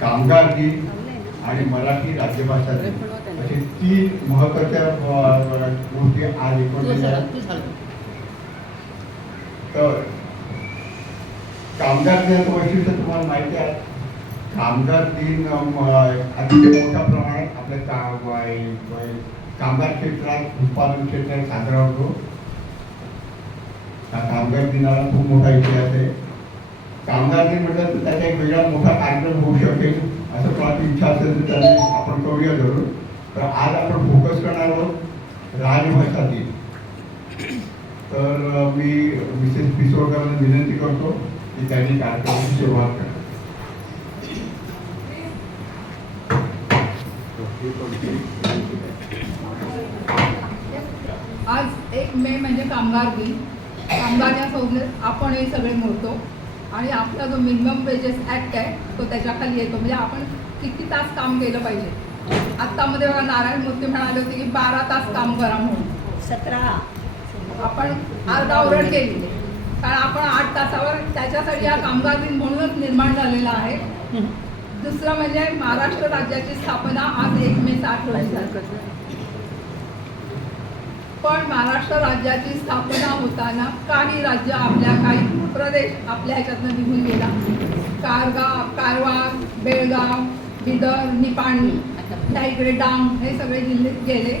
कामगार दिन आणि मराठी राज्यभाषा दिन असे 3 महत्त्वाच्या गोष्टी आज एकवटलेल्या आहेत. तर कामगार दिनाचं वैशिष्ट्य तुम्हाला माहिती आहे. कामगार दिन अतिशय मोठ्या प्रमाणात आपल्या कामगार क्षेत्रात उत्पादन क्षेत्रात साजरा होतो. कामगार दिनाला खूप मोठा इतिहास आहे. कामगार दिन म्हटलं तर त्याचा एक वेगळा मोठा कार्यक्रम होऊ शकेल असं कोणाची इच्छा असेल तर त्याने आपण करूया जरूर. तर आज आपण फोकस करणार आहोत राजभाषा दिन. तर मी मिसेस पिसोडकरांना विनंती करतो की त्यांनी कार्यक्रमाची सुरुवात करा. आज 1 मे म्हणजे कामगार दिन. कामगार संज्ञेत आपण हे सगळे मोडतो आणि आपला जो मिनिमम वेजेस ॲक्ट आहे तो त्याच्याखाली येतो. म्हणजे आपण किती तास काम केलं पाहिजे. आत्तामध्ये बघा नारायण मूर्ती म्हणाले होते की 12 तास काम करा म्हणून. 17 आपण आरडाओरड केली कारण आपण 8 तासावर त्याच्यासाठी हा कामगार दिन म्हणूनच निर्माण झालेला आहे. दुसरं म्हणजे महाराष्ट्र राज्याची स्थापना आज 1 मे 60 रोजी झाली. पण महाराष्ट्र राज्याची स्थापना होताना काही राज्य काही प्रदेश आपल्या ह्याच्यातनं निघून गेला. कारवार, बेळगाव, बिदर, निपाणी ह्या इकडे डांग हे सगळे जिल्हे गेले.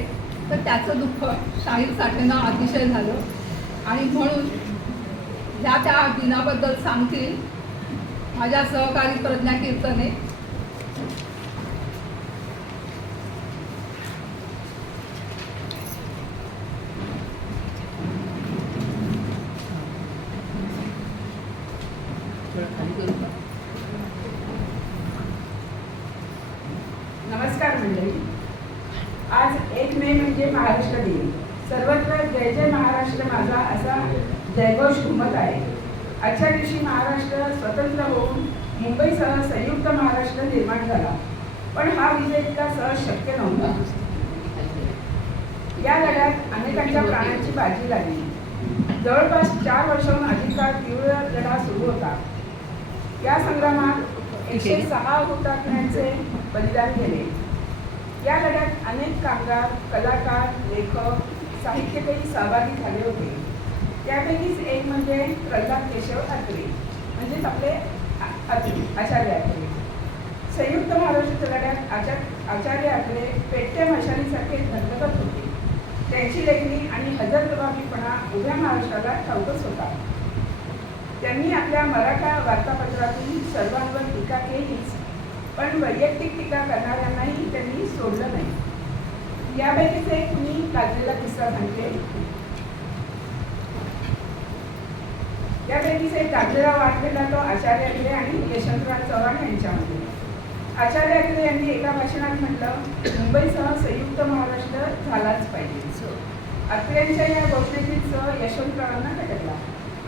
तर त्याचं दुःख शाहीर साठेंना अतिशय झालं आणि म्हणून त्या दिनाबद्दल सांगतील माझ्या सहकारी प्रज्ञा कीर्तने. नमस्कार मंडळी. आज 1 मे म्हणजे महाराष्ट्र दिन. सर्वत्र जय जय महाराष्ट्र माझा असा जयघोष घुमत आहे. आजच्या दिवशी महाराष्ट्र स्वतंत्र होऊन मुंबईसह संयुक्त महाराष्ट्र निर्माण झाला. पण हा विजय इतका सहज शक्य नव्हता. या लढ्यात अनेकांच्या प्राणांची बाजी लागली. जवळपास 4 वर्षांहून अधिक काळ तीव्र लढा सुरू होता. या संग्रामात 106 हुतात्म्यांचे बलिदान केले. या लढ्यात अनेक कामगार, कलाकार, लेखक, साहित्यकही सहभागी झाले होते. त्यापैकीच एक म्हणजे प्रल्हाद केशव अत्रे म्हणजेच आपले आचार्य अत्रे. संयुक्त महाराष्ट्राच्या लढ्यात आचार्य अत्रे पेटत्या मशालीसारखे धगधगत होते. त्यांची लेखणी आणि हजरजबाबीपणा उभ्या महाराष्ट्राला ठाऊकच होता. त्यांनी आपल्या मराठा वार्तापत्रातून सर्वांवर टीका केलीच, पण वैयक्तिक टीका करणाऱ्यांनाही त्यांनी सोडलं नाही. यापैकीच एक मी गाजलेला किस्सा सांगते. यापैकीच एक गाजलेला वाटलेला तो आचार्य अत्रे आणि यशवंतराव चव्हाण यांच्यामध्ये. आचार्य अत्रे यांनी एका भाषणात म्हटलं, मुंबईसह संयुक्त महाराष्ट्र झालाच पाहिजे. अत्रेंच्या या घोषणेतील सह यशवंतरावांना खटकला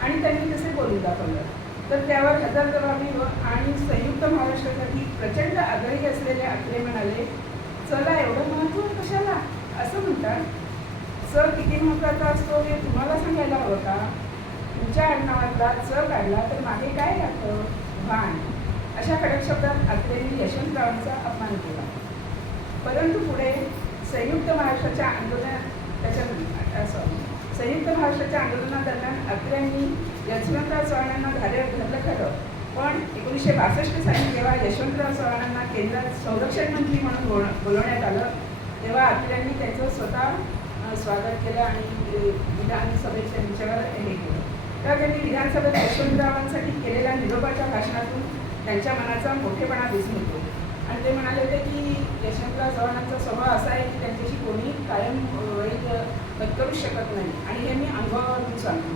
आणि त्यांनी तसे बोलून दाखवलं. तर त्यावर हजरजबाबी आणि संयुक्त महाराष्ट्रासाठी प्रचंड आग्रही असलेले अत्रे म्हणाले, चला एवढं महत्त्व कशाला असं म्हणतात. च किती महत्त्वाचा असतो हे तुम्हाला सांगायला हवं का. तुमच्या आडनावातला च काढला तर मागे काय राहतं, भान. अशा कडक शब्दात अत्रेंनी यशवंतरावांचा अपमान केला. परंतु पुढे संयुक्त महाराष्ट्राच्या आंदोलनादरम्यान अत्रेंनी यशवंतराव चव्हाणांना धारेवर धरलं खरं, पण 1962 साली जेव्हा यशवंतराव चव्हाणांना केंद्रात संरक्षण मंत्री म्हणून बोलवण्यात आलं तेव्हा अत्रेंनी त्यांचं स्वतः स्वागत केलं आणि विधानसभेत त्यांच्यावर हे केलं. तेव्हा त्यांनी विधानसभेत यशवंतरावांसाठी केलेल्या निरोपाच्या भाषणातून त्यांच्या मनाचा मोठेपणा दिसून येतो. आणि ते म्हणाले होते की यशवंतराव चव्हाणांचा स्वभाव असा आहे की त्यांच्याशी कोणी कायम वैर करूच शकत नाही आणि हे मी अनुभवावरून सांगतो.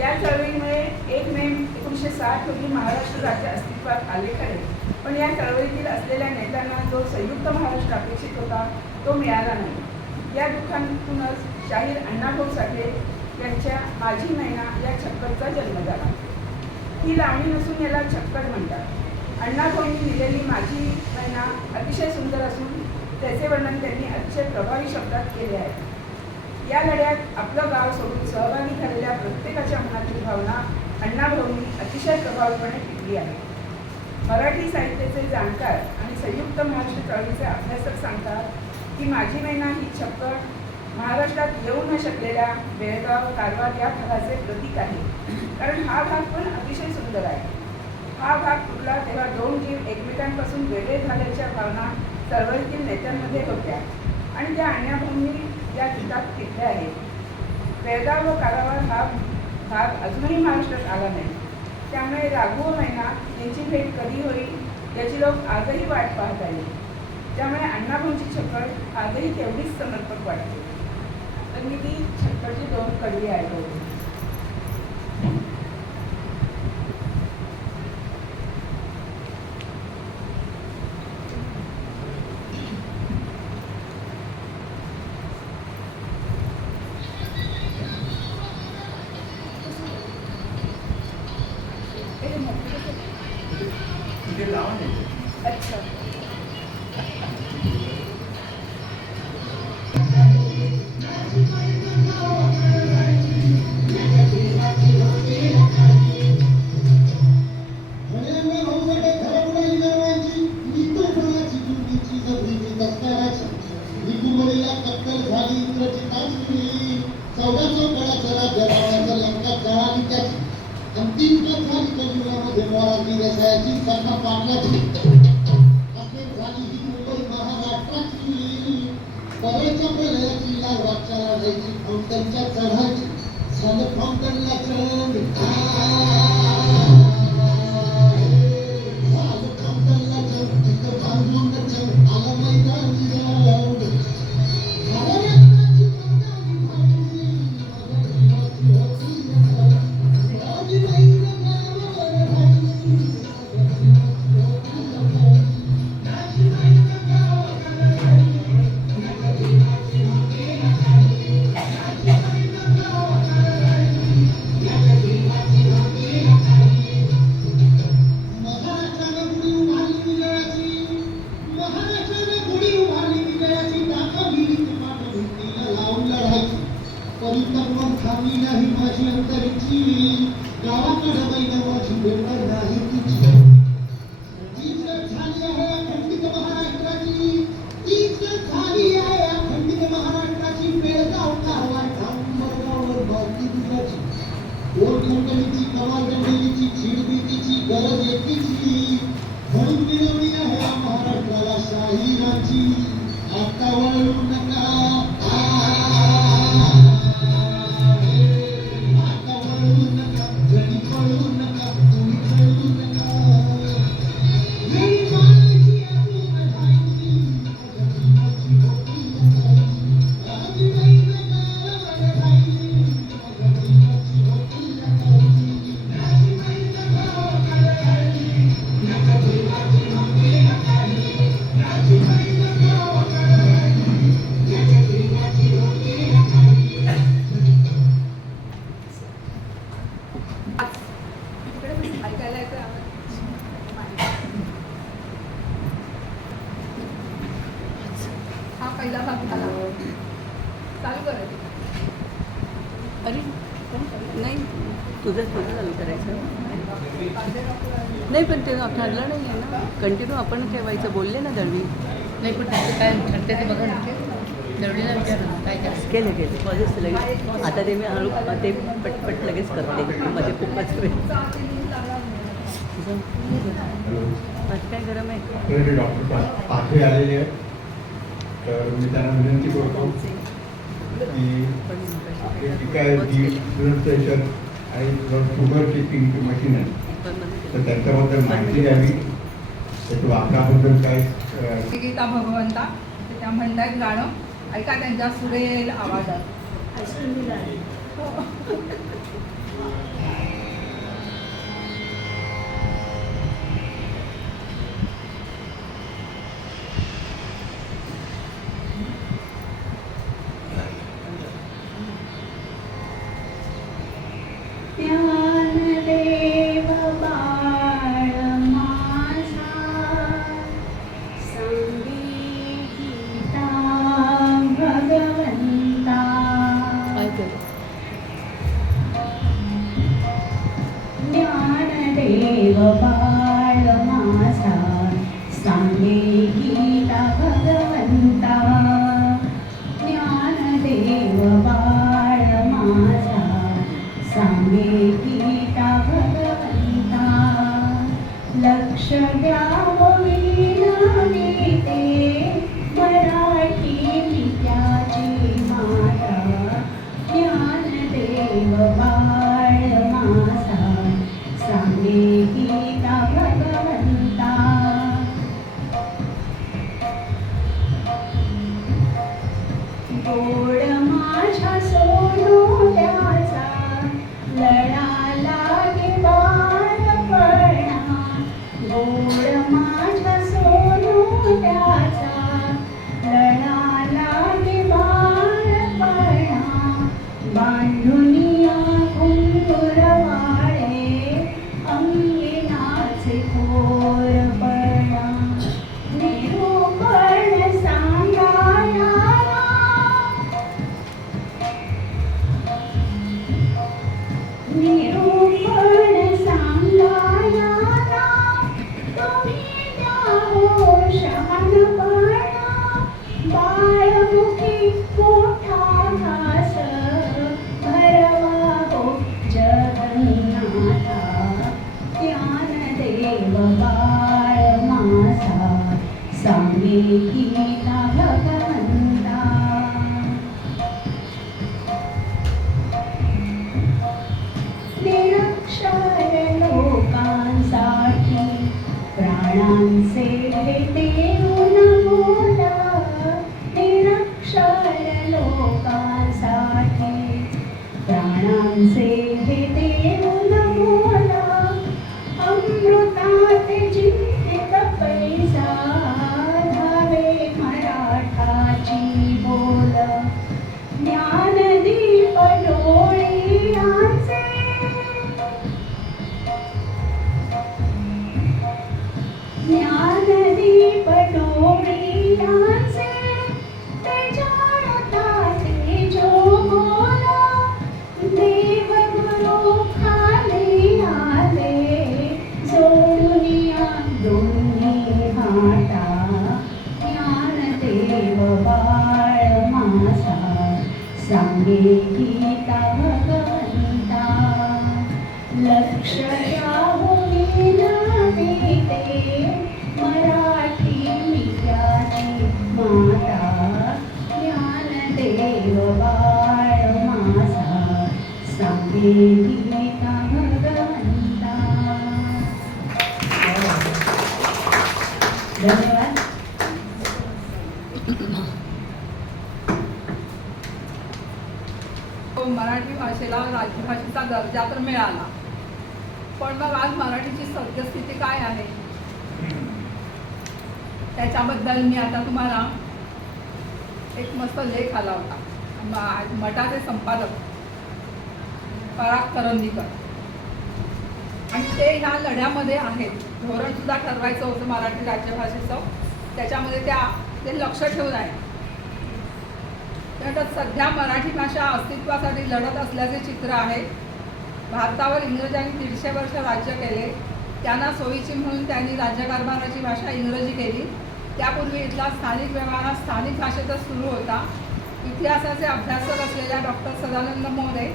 या चळवळीमुळे 1 मे 1960 रोजी महाराष्ट्र राज्य अस्तित्वात आले खरे, पण या चळवळीतील असलेल्या नेत्यांना जो संयुक्त महाराष्ट्र अपेक्षित होता तो मिळाला नाही. या दुःखातूनच शाहीर अण्णाभाऊ साठे यांच्या माझी मैना या छक्करचा जन्म झाला. ही लावणी नसून याला छक्कर म्हणतात. अण्णाभाऊंनी लिहिलेली माझी मैना अतिशय सुंदर असून त्याचे वर्णन त्यांनी अतिशय प्रभावी शब्दात केले आहे. या लढ्यात आपलं गाव सोडून सहभागी झालेल्या प्रत्येकाच्या मनातील भावना अण्णाभाऊंनी अतिशय प्रभावीपणे टिकली आहे. मराठी साहित्याचे जाणकार आणि संयुक्त महाराष्ट्र चळवळीचे अभ्यासक सांगतात की माझी मैना ही छप्पड महाराष्ट्रात येऊ न शकलेल्या बेळगाव कारवार या भागाचे प्रतीक आहे. कारण हा भाग पण अतिशय सुंदर आहे. हा भाग तुटला तेव्हा दोन जीव एकमेकांपासून वेगळे झाल्याच्या भावना चळवळीतील नेत्यांमध्ये होत्या आणि त्या अण्णाभाऊंनी या गीतात टिकल्या आहेत. बेळगाव व कारवार हा भाग अजूनही महाराष्ट्रात आला नाही. त्यामुळे राघू व मैना यांची भेट कधी होईल याची लोक आजही वाट पाहत आहेत. त्यामुळे अण्णाभाऊंची छप्पड आजही तेवढीच समर्पक वाटते. तर मी ती छप्पडची 2 कडवी ऐकवली. तिथे लावा नाही. अच्छा. पहिला भाग झाला. चालू करायचं. अरे नाही तुझं चालू करायचं नाही पण ते ठरलं नाही आहे ना. कंटिन्यू आपण ठेवायचं. बोलले ना दळवी नाही पण त्याचं काय ठरते ते बघा दळवीला विचारलं काय काय केले कॉलेज लगेच. आता ते मी हळू ते पटपट लगेच करते. मध्ये खूपच वेळ आज काय गरम आहे. डॉक्टर पाठवे आलेले आहेत. तर मी त्यांना विनंती करतो की आपली जी काय ब्लड प्रेशर आणि शुगर चेकिंगची मशीन आहे तर त्यांच्याबद्दल माहिती द्यावी. त्याच्या वापराबद्दल काय गीता भगवंता त्या म्हणतात गाणं ऐका त्यांच्या सुरेल आवाजात. गोड माझ्या सोनुल्याचा लळा लागे बाळपणा, गोड माझ्या सोनुल्याचा लळा लागे बाळपणा, बांधुनिया घुंगुर वाळे अंगी नाचे थोरपणा, निरूपण सांगायला निरूपण सांगायला तुम्ही द्या हो शहाणपणा, बाळमुखी मोठा घास भरवा हो जगन्नाथा, ज्ञानदेव बाळ माझा सांगे गीता भगवंता. निरक्षर लोकांसाठी प्राणांचे देऊन बोला, निरक्षर लोकांसाठी प्राणांचे देऊन बोला, अमृतात जिंकित पैसा धावे मराठाची बोल, ज्ञानदीप डोळ्यांचे ज्ञानदीप डोळ्यांचे ते जाणतात जो बोला, देवगुरु खाली आले जोडुनिया दोन्ही हाता, ज्ञानदेव बाळ माझा सांगे गीता भगवंता. लक्ष द्या हो विनविते मराठी मित्राची माता, ज्ञानदेव बाळ माझा सांगे गीता भगवंता. धन्यवाद. मराठी भाषेला राजभाषेचा दर्जा तर मिळाला, पण मग आज मराठीची सद्यस्थिती काय आहे त्याच्याबद्दल मी आता तुम्हाला एक मस्त लेख आला होता. मठाचे संपादक पराग करंदीकर, आणि ते ह्या लढ्यामध्ये आहेत. धोरण सुद्धा ठरवायचं होतं मराठी राज्यभाषेचं, त्याच्यामध्ये ते लक्ष ठेवून आहे. त्यानंतर सध्या मराठी भाषा अस्तित्वासाठी लढत असल्याचे चित्र आहे. भारतावर इंग्रजांनी 150 वर्ष राज्य केले, त्यांना सोयीची म्हणून त्यांनी राज्यकारभाराची भाषा इंग्रजी केली. त्यापूर्वी इथला स्थानिक व्यवहार हा स्थानिक भाषेतच सुरू होता. इतिहासाचे अभ्यासक असलेल्या डॉक्टर सदानंद मोरे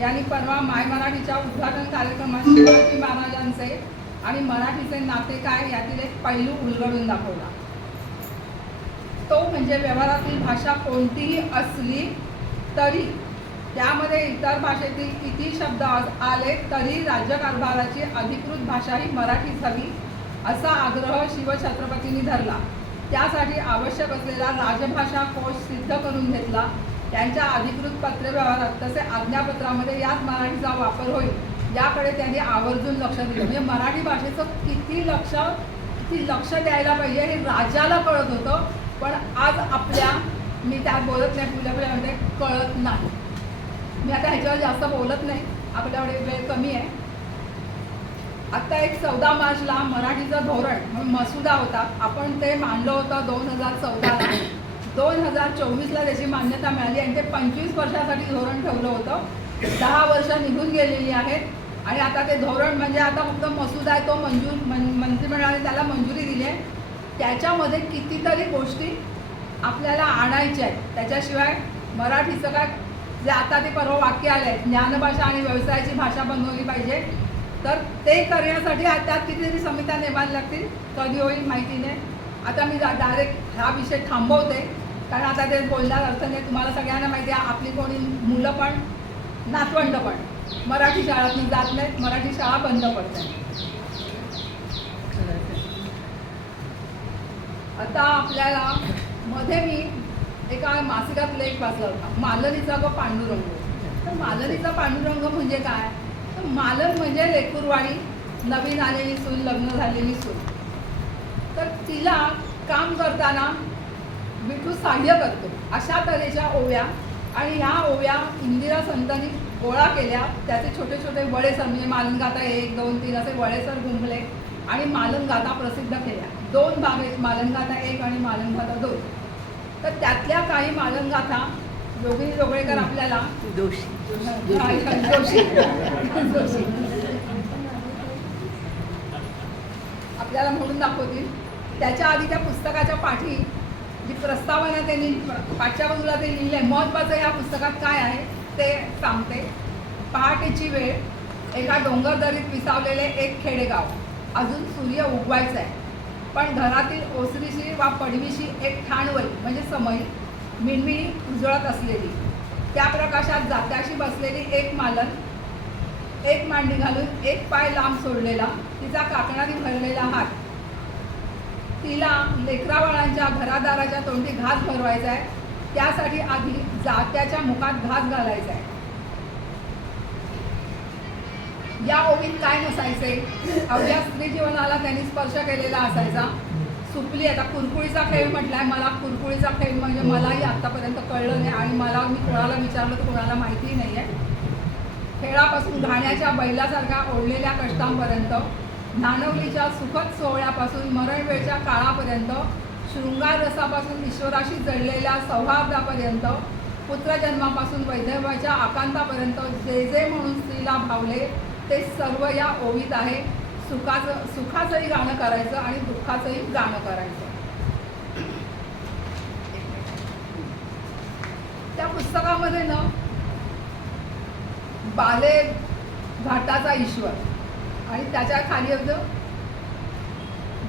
यांनी परवा माय मराठीच्या उद्घाटन कार्यक्रमात शिवाजी महाराजांचे आणि मराठीचे नाते काय यातील एक पैलू उलगडून दाखवला. तो म्हणजे व्यवहारातील भाषा कोणतीही असली तरी त्यामध्ये इतर भाषेतील किती शब्द आले तरी राज्यकारभाराची अधिकृत भाषा ही मराठीच हवी असा आग्रह शिवछत्रपतींनी धरला. त्यासाठी आवश्यक असलेला राजभाषा कोश सिद्ध करून घेतला. त्यांच्या अधिकृत पत्रव्यवहारात तसे आज्ञापत्रामध्ये याच मराठीचा वापर होईल याकडे त्यांनी आवर्जून लक्ष दिलं. म्हणजे मराठी भाषेचं किती लक्ष द्यायला पाहिजे हे राजाला कळत होतं, पण आज आपल्या मी त्यात बोलत नाही, पुढल्या कळत नाही. मी आता ह्याच्यावर जास्त बोलत नाही, आपल्याकडे वेळ कमी आहे. आत्ता एक 14 मार्चला मराठीचं धोरण म्हणून मसुदा होता, आपण ते मांडलं होतं 2014ला. 2024ला त्याची मान्यता मिळाली आणि ते 25 वर्षासाठी धोरण ठेवलं होतं. 10 वर्ष निघून गेलेली आहेत आणि आता ते धोरण म्हणजे आता फक्त मसुदा आहे, तो मंत्रिमंडळाने त्याला मंजुरी दिली आहे. त्याच्यामध्ये कितीतरी गोष्टी आपल्याला आणायच्या आहेत. त्याच्याशिवाय मराठीचं काय जे आता ते परवा वाक्य आलं आहे, ज्ञानभाषा आणि व्यवसायाची भाषा बनवली पाहिजे, तर ते करण्यासाठी त्यात कितीतरी समित्या नेमायला लागतील. कधी होईल माहिती नाही. आता मी डायरेक्ट हा विषय थांबवते, कारण आता ते बोलण्यात अर्थ नाही. तुम्हाला सगळ्यांना माहिती आहे आपली कोणी मुलं पण नातवंड पण मराठी शाळातून जात नाहीत, मराठी शाळा बंद पडतात. आता आपल्याला मध्ये मी एका मासिकात लेख वाचला होता, मालनीचा ग पांडुरंग. तर मालनीचा पांडुरंग म्हणजे काय? तर मालन म्हणजे लेकुरवाणी, नवीन आलेली सून, लग्न झालेली सून. तर तिला काम करताना विठू सहाय्य करतो. अशा तऱ्हेच्या ओव्या, आणि ह्या ओव्या इंदिरा संतांनी गोळा केल्या. त्याचे छोटे छोटे वळेसर, म्हणजे मालनगाथा 1, 2, 3 असे वळेसर गुंफले आणि मालनगाथा प्रसिद्ध केल्या. 2 भाग आहेत, मालनगाथा 1 आणि मालनगाथा 2. तर त्यातल्या काही मालनगाथा योगिनी जोगळेकर आपल्याला दोषी जोशी आपल्याला म्हणून दाखवतील. त्याच्या आधी त्या पुस्तकाच्या पाठी जी प्रस्तावना त्यांनी पाठच्या बाजूला ते लिहिलं आहे, महत्त्वाचं या पुस्तकात काय आहे ते सांगते. पहाटेची वेळ, एका डोंगरदरीत विसावलेले एक खेडेगाव. अजून सूर्य उगवायचा आहे, पण घरातील ओसरीशी वा पडवीशी एक ठाणवल म्हणजे समई मिणमिणी उजळत असलेली. त्या प्रकाशात जात्याशी बसलेली एक मालन, एक मांडी घालून एक पाय लांब सोडलेला, तिचा काकणारी भरलेला हात. तिला लेकराबाळांच्या घरादाराच्या तोंडी घास भरवायचा आहे. त्यासाठी आधी जात्याच्या मुखात घास घालायचा आहे. या ओवीत काय नसायचे? अवघ्या स्त्री जीवनाला त्यांनी स्पर्श केलेला असायचा. सुपली, आता कुरकुळीचा खेळ म्हटलाय. मला कुरकुळीचा खेळ म्हणजे मलाही आत्तापर्यंत कळलं नाही, आणि मी कोणाला विचारलं तर कोणाला माहितीही नाही आहे. खेळापासून घाण्याच्या बैलासारख्या ओढलेल्या कष्टांपर्यंत, नानवलीच्या सुखद सोहळ्यापासून मरणवेळच्या काळापर्यंत, शृंगार रसापासून ईश्वराशी जळलेल्या सौहार्दापर्यंत, पुत्रजन्मापासून वैधव्याच्या आकांतापर्यंत जे जे म्हणून स्त्रीला भावले ते सर्व या ओवीत आहे. सुखाचंही गाणं करायचं आणि दुःखाचंही गाणं करायचं. त्या पुस्तकामध्ये ना बाले घाटाचा ईश्वर आणि त्याच्या खाली होतं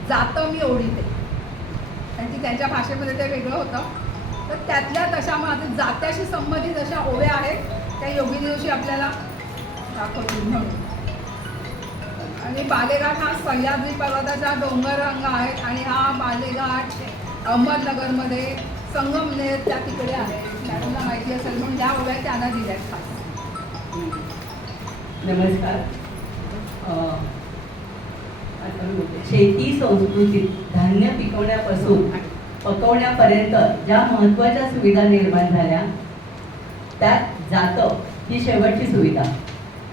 जातं मी ओढीते. त्यांच्या भाषेमध्ये ते वेगळं होतं. तर त्यातल्या तशा माझे जात्याशी संबंधित अशा ओव्या आहेत, त्या योगिनीशी आपल्याला दाखवतील म्हणून. आणि बालेघाट हा सह्याद्री पर्वताचा डोंगर रंग आहे, आणि हा बालेघाट अहमदनगरमध्ये संगमनेर त्या तिकडे आहे. मॅडमला माहिती असेल म्हणून ह्या ओव्या त्यांना दिल्यात खास. नमस्कार. आता मी बोलते. शेती संस्कृतीत धान्य पिकवण्यापासून पकवण्यापर्यंत ज्या महत्त्वाच्या सुविधा निर्माण झाल्या त्यात जातं ही शेवटची सुविधा.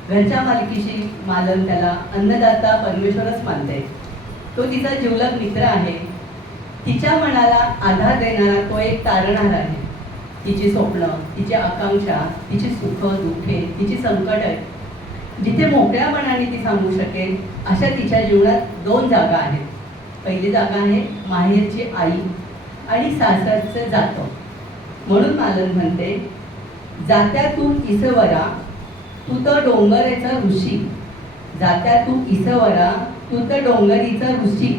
घरच्या मालकीशी मालन त्याला अन्नदाता परमेश्वरच मानते. तो तिचा जिवलग मित्र आहे. तिच्या मनाला आधार देणारा तो एक तारणहार आहे. तिची स्वप्न, तिची आकांक्षा, तिची सुख दुःखे, तिची संकट, जिथे मोकळ्या मनाने ती सांगू शकेल अशा तिच्या जीवनात 2 जागा आहेत. पहिली जागा आहे माहेरची आई आणि सासरचं जातं. म्हणून मालन म्हणते, जात्या तू इसवरा तू तर डोंगरेचा ऋषी. जात्या तू इसवरा तू तर डोंगरीचा ऋषी.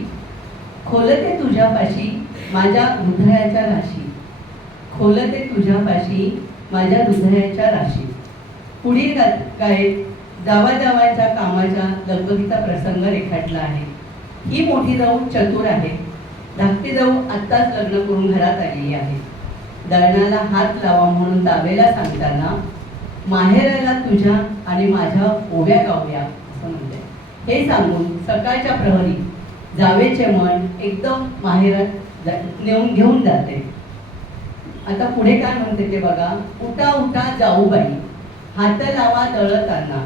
खोलते तुझ्यापाशी माझ्या हृदयाच्या राशी. खोलते तुझ्यापाशी माझ्या हृदयाच्या राशी. पुढील गायत जावाच्या कामाच्या लगबगीचा प्रसंग रेखाटला आहे. ही मोठी जाऊ चतुर आहे. धाकटी जाऊ आत्ताच लग्न करून घरात आलेली आहे. दळणाला हात लावा म्हणून दावेला सांगताना माहेराला तुझ्या आणि माझ्या ओव्या गाऊया असं म्हणते. हे सांगून सकाळच्या प्रहरी जावेचे मन एकदम माहेरात घेऊन जाते. आता पुढे काय म्हणते ते बघा. उठा उठा जाऊबाई हात लावा दळताना.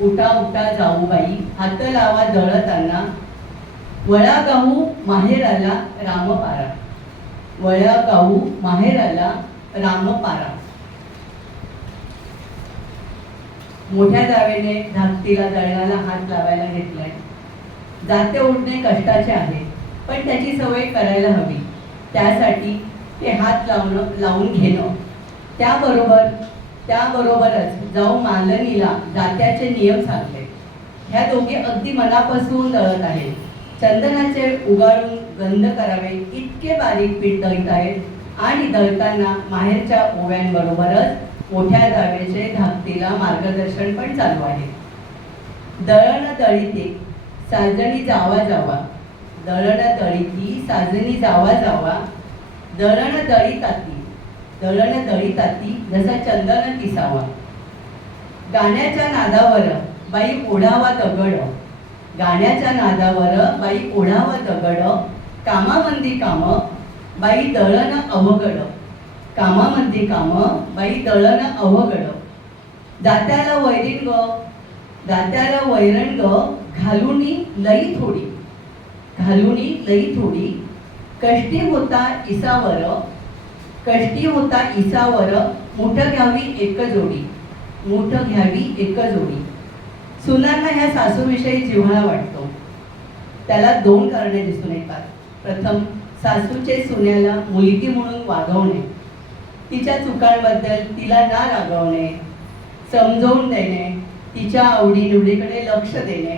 उठा उठा जाऊबाई हात लावा दळताना. वळा गाऊ माहेराला रामपारा. वळा गाऊ माहेराला रामपारा. मोठ्या जावेने धाकटीला दळणाला हात लावायला घेतलाय. जाते ओढणे कष्टाचे आहे, पण त्याची सवय करायला हवी. त्यासाठी ते हात लावून घेणं. त्याबरोबरच जाऊ मालनीला जात्याचे नियम सांगते. ह्या दोघी अगदी मनापासून दळत आहेत. चंदनाचे उगाळून गंध करावे इतके बारीक पीठ दळत आहेत. आणि दळताना माहेरच्या ओव्यांबरोबरच मोठ्या जावेचे धाकटीला मार्गदर्शन पण चालू आहे. दळण दळीते साजणी जावा जावा. दळण दळीती साजणी जावा जावा. दळण दळीताती दळण दळीताती जसा चंदन किसावा. गाण्याच्या नादावर बाई ओढावा दगड, गाण्याच्या नादावर बाई ओढावा दगड, कामामंदी काम बाई दळण अवघड, कामामंदी काम बाई दळण अवघड. दात्याला वैरण ग, दात्याला वैरण ग, घालुनी लई थोडी, घालुनी लई थोडी. कष्टी होता इसावर, कष्टी होता इसावर, मुठ घ्यावी एक जोडी, मुठ घ्यावी एक जोडी. सुनांना ह्या सासूविषयी जिव्हाळा वाटतो. त्याला 2 कारणे दिसून येतात. प्रथम, सासूचे सुनेला मुलगी म्हणून वागवणे, तिच्या चुकांबद्दल तिला ना रागवणे, समजावून देणे, तिच्या आवडीनिवडीकडे लक्ष देणे,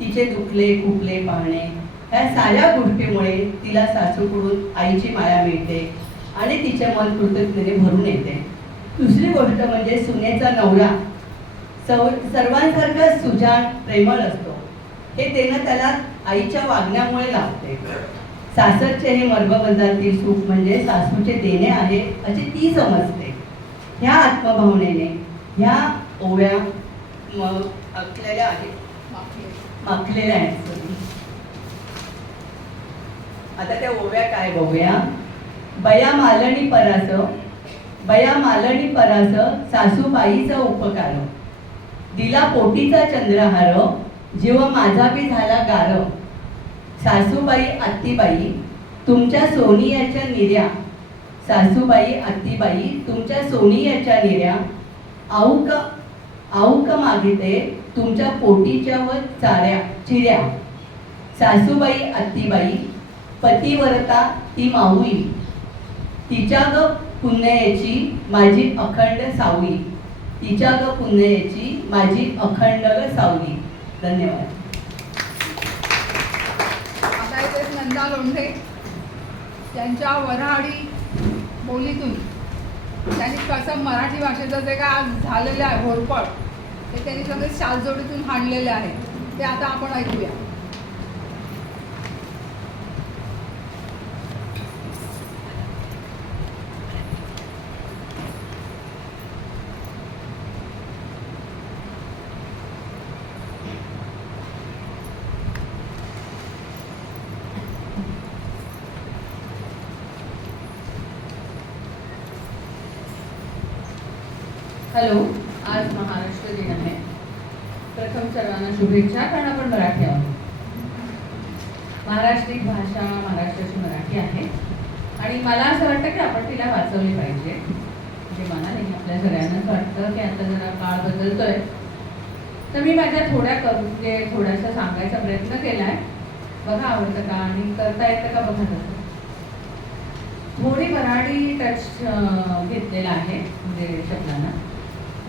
तिचे दुखले खुपले पाहणे. ह्या साऱ्या गोष्टीमुळे तिला सासूकडून आईची माया मिळते आणि तिचे मन कृतज्ञतेने भरून येते. दुसरी गोष्ट म्हणजे सुनेचा नवरा सर्वांसारखा सुजाण प्रेमळ असतो. हे देणं त्याला आईच्या वागण्यामुळे लाभते. सासरचे हे मर्मबंधातील सुख म्हणजे सासूचे देणे आहे अशी ती समजते. ह्या आत्मभावनेने ह्या ओव्या आखलेल्या आहेत, माखलेल्या आहेत. आता त्या ओव्या काय बघूया. बया मालणी परास, बया मालणी परास, सासूबाईचा उपकार, दिला पोटीचा चंद्रहार, जीव माझा बी झाला गार. सासूबाई आत्तीबाई तुमच्या सोनियाच्या निर्या, सासूबाई आत्तीबाई तुमच्या सोनियाच्या निर्या, आऊक मागिते तुमच्या पोटीच्या व चाऱ्या चिऱ्या. सासूबाई आत्तीबाई पतिव्रता ती माऊली, तिच्या ग पुण्याची माझी अखंड सावली, तिच्या ग पुण्याची माझी अखंड ग सावली. धन्यवाद. आता येते नंदा लोंढे. त्यांच्या वऱ्हाडी बोलीतून त्यांनी कसं मराठी भाषेचं जे काय आज झालेलं आहे घोरपड ते त्यांनी सगळे शालजोडीतून हाणलेले आहे ते आता आपण ऐकूया. हॅलो, आज महाराष्ट्र दिन आहे. प्रथम सर्वांना शुभेच्छा, कारण आपण मराठी आहोत. महाराष्ट्रीय भाषा महाराष्ट्राची मराठी आहे आणि मला असं वाटतं की आपण तिला वाचवली पाहिजे. म्हणजे मला नाही, आपल्या सगळ्यांनाच वाटतं की आता जरा काळ बदलतोय, तर मी माझ्या थोडासा सांगायचा प्रयत्न केला आहे. बघा आवडतं का आणि करता येतं का बघा. तसं थोडी मराठी टच घेतलेला आहे म्हणजे शब्दांना.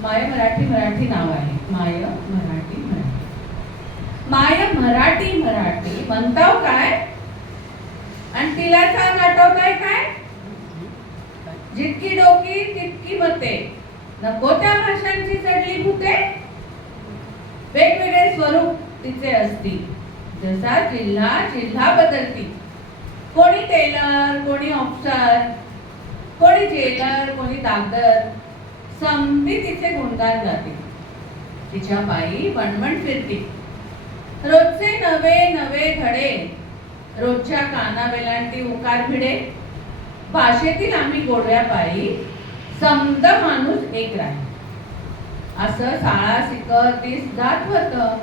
माय मराठी नाव आहे. माय मराठी म्हणताव काय आणि तिलाचा नाटवताय काय. जितकी डोकी तितकी मते, नको त्या भाषांची चढली भूते. वेगवेगळे स्वरूप तिचे असती, जसा जिल्हा बदलती. कोणी टेलर, कोणी ऑफिसर, कोणी जेलर, कोणी दागदर, समधी तिचे गुणगान गाते. तिच्या पायी वणवण फिरती. रोजचे नवे धडे, रोजच्या काना वेलांटी उकार भिडे. भाषेतील आम्ही गोडव्या पायी समद माणूस एक राही. असं शाळा शिकतीस जात होतं.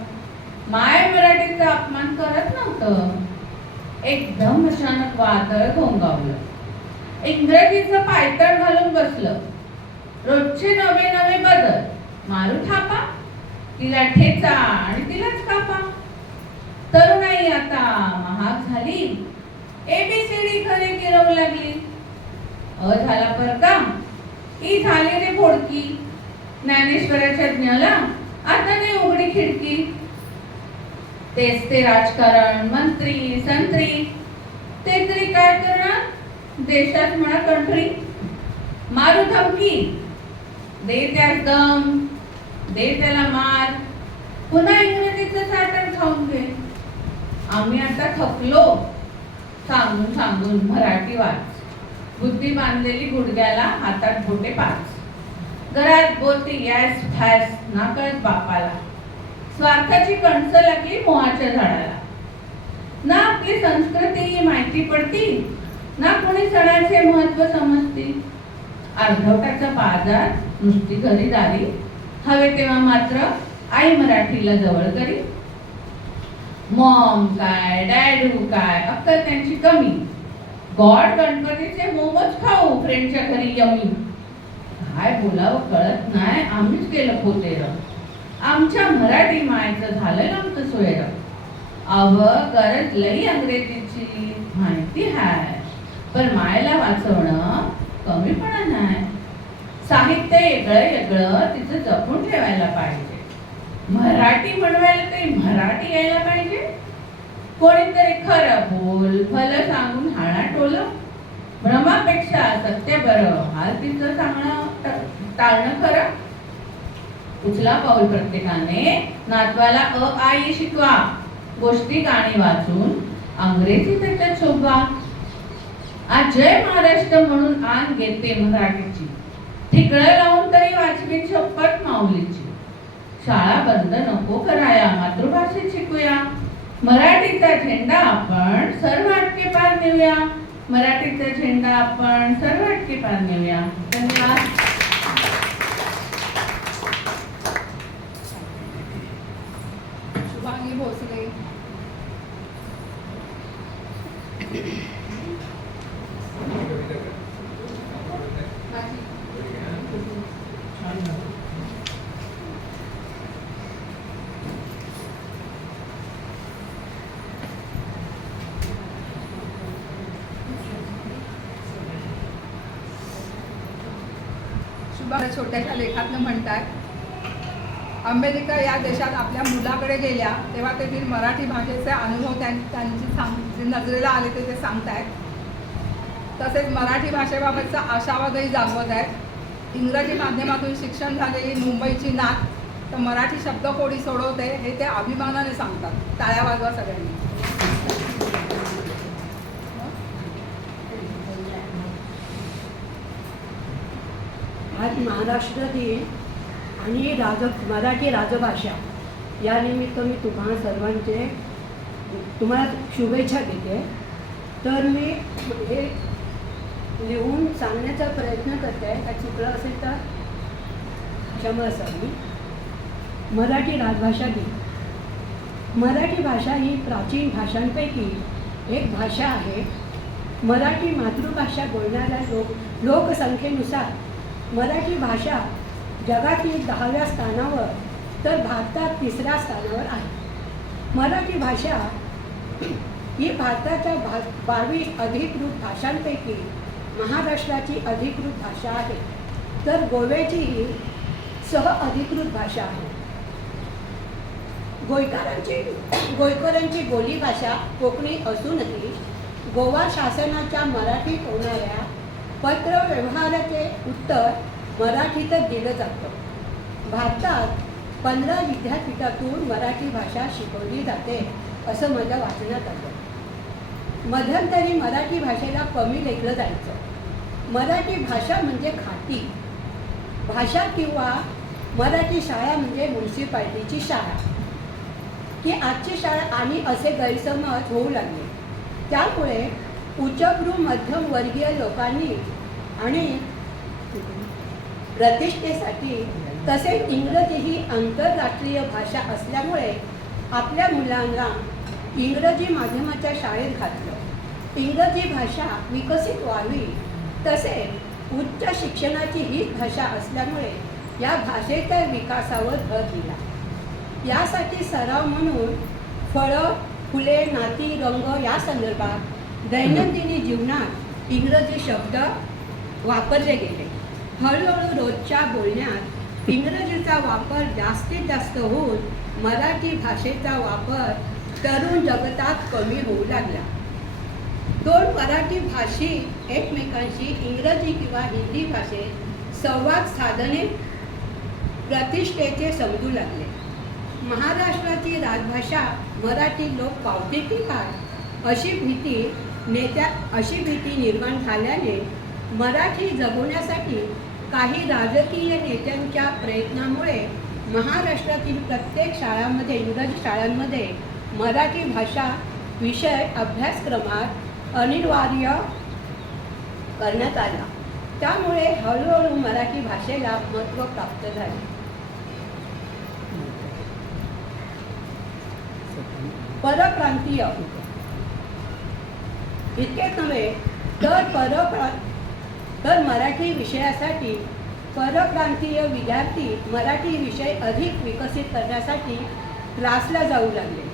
माय मराठीचा अपमान करत नव्हतं. एकदम अचानक वादळ घोंगावलं. इंग्रजीचं पायतण घालून बसलं. रोजचे नवे बदल, मारू थापा, तिला ठेचा आणि तिलाच कापा. तरुणाई आता महाग झाली. ABCD खरे गिरवू लागली. अ झाला परका, ई झाली रे फोडकी. ज्ञानेश्वराच्या ज्ञाला आता नाही उघडी खिडकी. तेच ते राजकारण, मंत्री संत्री, ते तरी काय करणार देशात म्हणा कंट्री. मारू धमकी, दे त्यास दम, दे त्याला मार, पुन्हा इंग्रजीचं साठण खाऊन घे. आम्ही आता थकलो सांगून मराठी वाच. बुद्धी बांधलेली गुडघ्याला, हातात बोटे 5. घरात बोलती गॅस फॅस, ना कळत बापाला. स्वार्थाची कणसं लागली मोहाच्या झाडाला. ना आपली संस्कृती माहिती पडती, ना कोणी सणाचे महत्व समजती. अर्धवटाचा बाजार, नुसती घरीदारी, हवे तेव्हा मात्र आई मराठीला जवळ करी. मॉम काय, डॅडू काय, अक्कल त्यांची कमी. गॉड गणपतीचे मोमोज खाऊ, फ्रेंडच्या घरी यमी. काय बोलावं कळत नाही, आम्हीच केलं पोतेर. आमच्या मराठी मायचं झालं आमचं सोयर. अव गरज लई अंग्रेजीची माहिती हाय, पण मायला वाचवणं कमीपणा नाही. साहित्य वेगळं तिचं जपून ठेवायला पाहिजे. मराठी म्हणवायला तरी मराठी यायला पाहिजे. कोणीतरी खरं बोल, भलं सांगून हाणा टोलं. भ्रमापेक्षा सत्य बरं, हाल तिचं सांगणं टाळणं खरं. उचला पाऊल प्रत्येकाने, नातवाला अ आ इ शिकवा. गोष्टी गाणी वाचून अंग्रेजी त्याच्यात शोभवा. आज जय महाराष्ट्र म्हणून आण घेते मराठीची. ठिकळं लावून तरी वाचवी शपथ माऊलीची. शाळा बंद नको कराया, मातृभाषेत शिकूया. मराठीचा झेंडा आपण सर्व अटके पार नेऊया. मराठीचा झेंडा आपण सर्व अटके पार नेऊया. धन्यवाद. शुभांगी भोसले. छोट्याशा लेखातनं म्हणतात, अमेरिका या देशात आपल्या मुलाकडे गेल्या तेव्हा तेथील मराठी भाषेचे अनुभव त्यांची नजरेला आले ते सांगतायत. तसेच मराठी भाषेबाबतचा आशावादही जागवत आहेत. इंग्रजी माध्यमातून शिक्षण झालेली मुंबईची नात तर मराठी शब्दकोडी सोडवते हे ते अभिमानाने सांगतात. टाळ्या वाजवा सगळ्यांनी. आज महाराष्ट्र दिन आणि मराठी राजभाषा या निमित्त मी तुम्हाला शुभेच्छा देते. तर मी हे लिहून सांगण्याचा प्रयत्न करते, काय चुकलं असेल तर क्षमा असावी. मराठी राजभाषा दिन. मराठी भाषा ही प्राचीन भाषांपैकी एक भाषा आहे. मराठी मातृभाषा बोलणाऱ्या लोकसंख्येनुसार मराठी भाषा जगातील 10व्या स्थानावर तर भारतात 3ऱ्या स्थानावर आहे. मराठी भाषा ही भारताच्या 22 अधिकृत भाषांपैकी महाराष्ट्राची अधिकृत भाषा आहे, तर गोव्याची ही सहअधिकृत भाषा आहे. गोयकरांची बोलीभाषा कोकणी असूनही गोवा शासनाच्या मराठीत होणाऱ्या पत्रव्यवहाराचे उत्तर मराठीतच दिलं जातं. भारतात 15 विद्यापीठातून मराठी भाषा शिकवली जाते असं माझ्या वाचण्यात आलं. मध्यंतरी मराठी भाषेला कमी लेखलं जायचं. मराठी भाषा म्हणजे खाटी भाषा किंवा मराठी शाळा म्हणजे म्युन्सिपाल्टीची शाळा की आजची शाळा आणि असे गैरसमज होऊ लागले. त्यामुळे उच्चभ्रू मध्यमवर्गीय लोकांनी आणि प्रतिष्ठेसाठी तसेच इंग्रजी ही आंतरराष्ट्रीय भाषा असल्यामुळे आपल्या मुलांना इंग्रजी माध्यमाच्या शाळेत घातलं. इंग्रजी भाषा विकसित व्हावी तसेच उच्च शिक्षणाची हीच भाषा असल्यामुळे या भाषेच्या विकासावर भर दिला. यासाठी सराव म्हणून फळं, फुले, नाती, रंग या संदर्भात दैनंदिनी जीवनात इंग्रजी शब्द वापरले गेले. हळूहळू रोजच्या बोलण्यात इंग्रजीचा वापर जास्तीत जास्त होऊन मराठी भाषेचा वापर तरुण जगतात कमी होऊ लागला. दोन मराठी भाषिक एकमेकांशी इंग्रजी किंवा हिंदी भाषेत संवाद साधणे प्रतिष्ठेचे समजू लागले. महाराष्ट्राची राजभाषा मराठी लोक पावते की काय अशी भीती निर्माण झाल्याने मराठी जगवण्यासाठी काही राजकीय नेत्यांच्या प्रयत्नामुळे महाराष्ट्रातील प्रत्येक शाळांमध्ये, इंग्रजी शाळांमध्ये मराठी भाषा विषय अभ्यासक्रमात अनिवार्य करण्यात आला. त्यामुळे हळूहळू मराठी भाषेला महत्त्व प्राप्त झाले. परप्रांतीय इतकेच नव्हे तर मराठी विषयासाठी परप्रांतीय विद्यार्थी मराठी विषय अधिक विकसित करण्यासाठी क्लासला जाऊ लागले.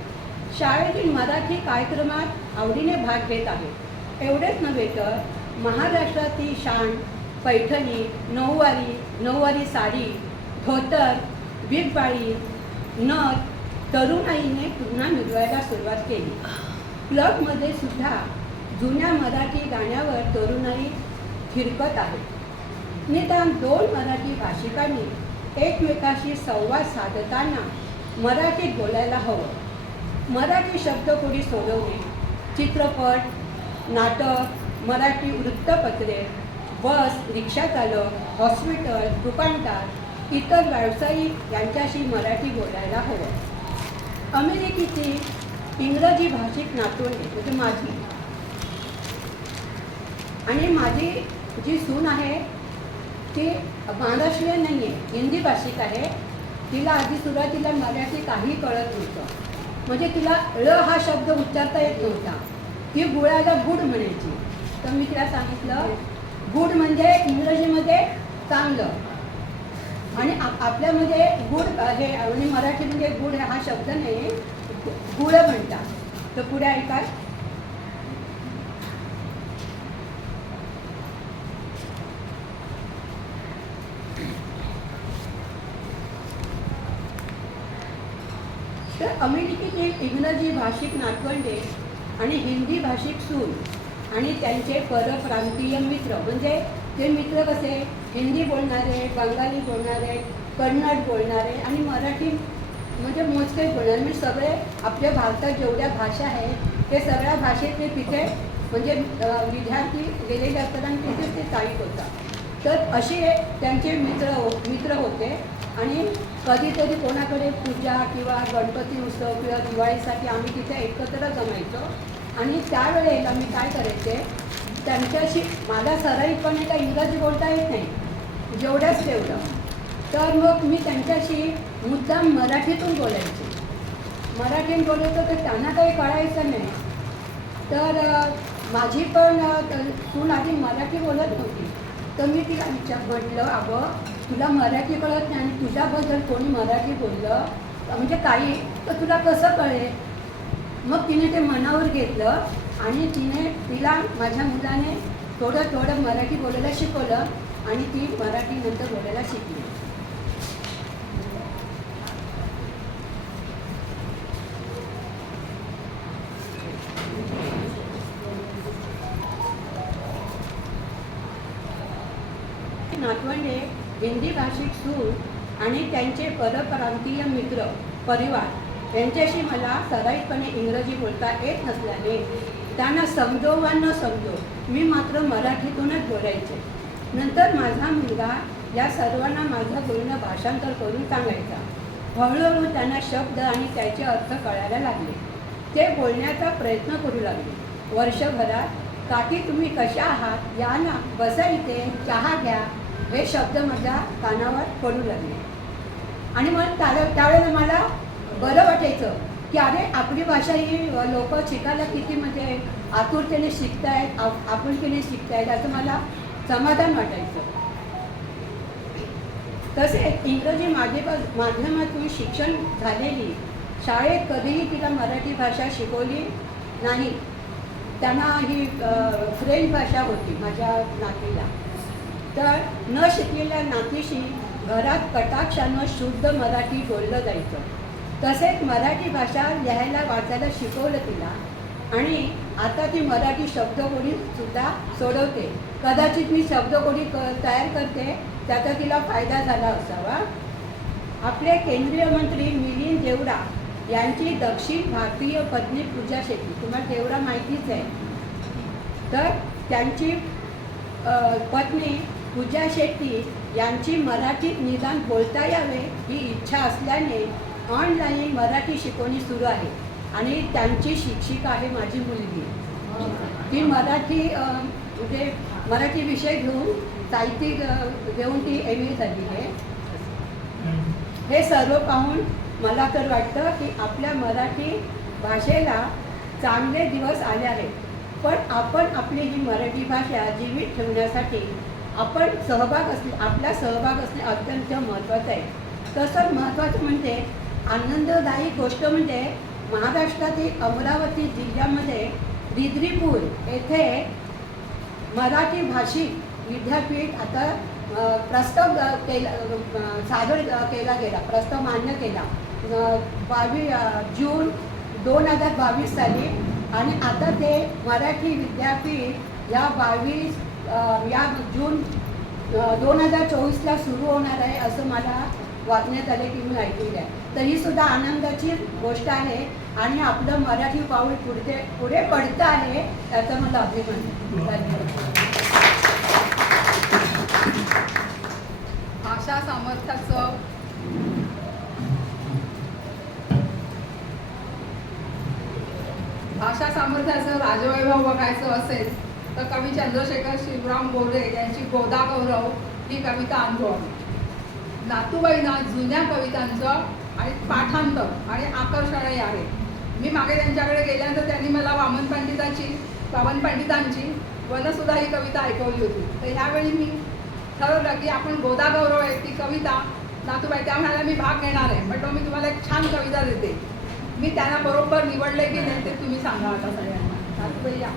शाळेतील मराठी कार्यक्रमात आवडीने भाग घेत आहेत. एवढेच नव्हे तर महाराष्ट्रातील शाण, पैठणी, नऊवारी साडी, धोतर, बिगबाळी, नथ तरुणाईने पुन्हा मिरवायला सुरुवात केली. क्लबमध्ये सुद्धा जुन्या मराठी गाण्यावर तरुणाई थिरकत आहे. निदान दोन मराठी भाषिकांनी एकमेकाशी संवाद साधताना मराठीत बोलायला हवं. मराठी शब्दकोडी सोडवणे, चित्रपट, नाटक, मराठी वृत्तपत्रे, बस, रिक्षाचालक, हॉस्पिटल, दुकानदार, इतर व्यावसायिक यांच्याशी मराठी बोलायला हवं. अमेरिकेची इंग्रजी भाषिक नातवंडे म्हणजे माझी आणि माझी जी सून आहे ती महाराष्ट्रीयन नाही आहे, हिंदी भाषिक आहे. तिला आधी सुरुवातीला मराठी काही कळत नव्हतं. म्हणजे तिला ळ हा शब्द उच्चारता येत नव्हता. ती गुळाला गुड म्हणायची. तर मी तिला सांगितलं गुड म्हणजे इंग्रजीमध्ये चांगलं आणि आपल्यामध्ये गुड हे म्हणजे मराठीमध्ये गुड हा शब्द नाही, गुळ म्हणतात. तर पुढे ऐका. तर अमेरिकेतील इंग्रजी भाषिक नातवंडे आणि हिंदी भाषिक सून आणि त्यांचे परप्रांतीय मित्र म्हणजे ते मित्र कसे हिंदी बोलणारे, बंगाली बोलणारे, कन्नड बोलणारे आणि मराठी म्हणजे मोजकेच बोलणारे. म्हणजे सगळे आपल्या भारतात जेवढ्या भाषा आहेत ते सगळ्या भाषेतले तिथे म्हणजे विद्यार्थी गेलेले असतात आणि तिथेच ते स्थायिक होतात. तर असे त्यांचे मित्र होते आणि कधीतरी कोणाकडे पूजा किंवा गणपती उत्सव किंवा दिवाळीसाठी आम्ही तिथे एकत्र जमायचो. आणि त्यावेळेला मी काय करायचे त्यांच्याशी मला सराईपणे काय इंग्रजी बोलता येत नाही जेवढंच तेवढं. तर मग मी त्यांच्याशी मुद्दाम मराठीतून बोलायचे. मराठीतून बोलायचं तर त्यांना काही कळायचं नाही. तर माझी पण सून आधी मराठी बोलत नव्हती. तर मी तिला म्हटलं अगं तुला मराठी कळत नाही आणि तुझ्याबद्दल कोणी मराठी बोललं म्हणजे काही तर तुला कसं कळेल. मग तिने ते मनावर घेतलं आणि तिला माझ्या मुलाने थोडं मराठी बोलायला शिकवलं आणि ती मराठी नंतर बोलायला शिकली. नातवंडे, हिंदी भाषिक सून आणि त्यांचे परप्रांतीय मित्र परिवार यांच्याशी मला सराईतपणे इंग्रजी बोलता येत नसल्याने त्यांना समजो वा न समजो मी मात्र मराठीतूनच बोलायचे. नंतर माझा मुलगा या सर्वांना माझं बोलणं भाषांतर करून सांगायचा. हळूहळू त्यांना शब्द आणि त्याचे अर्थ कळायला लागले. ते बोलण्याचा प्रयत्न करू लागले. वर्षभरात काकी तुम्ही कशा आहात, या ना, बसा इथे, चहा घ्या, हे शब्द माझ्या कानावर पडू लागले. आणि मग त्यावेळेला मला बरं वाटायचं की अरे आपली भाषा ही लोक शिकायला किती म्हणजे आतुरतेने शिकतायत, आपुलकीने शिकतायत असं मला समाधान वाटायचं. तसेच इंग्रजी माध्यमातून शिक्षण झालेली शाळेत कधीही तिला मराठी भाषा शिकवली नाही. त्यांना ही फ्रेंच भाषा होती माझ्या नातीला. तर न शिकलेल्या नातीशी घरात कटाक्षानं शुद्ध मराठी बोललं जायचं. तसेच मराठी भाषा लिहायला वाचायला शिकवलं तिला आणि आता ती मराठी शब्दकोडीसुद्धा सोडवते. कदाचित मी शब्दकोडी तयार करते त्याचा तिला फायदा झाला असावा. आपले केंद्रीय मंत्री मिलिंद देवरा यांची दक्षिण भारतीय पत्नी पूजा शेट्टी, तुम्हाला देवरा माहितीच आहे, तर त्यांची पत्नी पूजा शेट्टी यांची मराठीत निदान बोलता यावे ही इच्छा असल्याने ऑनलाईन मराठी शिकवणी सुरू आहे आणि त्यांची शिक्षिका आहे माझी मुलगी. ती मराठी म्हणजे मराठी विषय घेऊन साहित्यिक घेऊन ती MA झाली आहे. हे सर्व पाहून मला तर वाटतं की आपल्या मराठी भाषेला चांगले दिवस आले आहेत. पण आपण आपली ही मराठी भाषा जीवित ठेवण्यासाठी आपला सहभाग असणे अत्यंत महत्त्वाचं आहे. तसंच महत्त्वाचं म्हणजे आनंददायी गोष्ट म्हणजे महाराष्ट्रातील अमरावती जिल्ह्यामध्ये बिद्रीपूर येथे मराठी भाषिक विद्यापीठ आता प्रस्ताव सादर केला गेला, प्रस्ताव मान्य केला 22 जून 2022 साली. आणि आता ते मराठी विद्यापीठ या जून 2024ला सुरू होणार आहे असं मला वाचण्यात आले की मी ऐकलेलं आहे. तर ही सुद्धा आनंदाची गोष्ट आहे आणि आपलं मराठी पाऊल पुढे पडतं आहे त्याचा मला अभिमान आहे. धन्यवाद. भाषा सामर्थ्याचं राजवैभव बघायचं असेल तर कवी चंद्रशेखर शिवराम बोरे यांची गोदा गौरव ही कविता अनुभवावी. नातूबाईंना जुन्या कवितांचं आणि पाठांतर आणि आकर्षणही आहे. मी मागे त्यांच्याकडे गेल्यानंतर त्यांनी मला वामन पंडितांची वनसुधा ही कविता ऐकवली होती. तर ह्यावेळी मी ठरवलं की आपण गोदा गौरव आहे ती कविता नातूबाई त्या म्हणाल्या मी भाग घेणार आहे, म्हटलं मी तुम्हाला एक छान कविता देते. मी त्यांना बरोबर निवडले की नाही ते तुम्ही सांगा आता सगळ्यांना. नातूबाई या.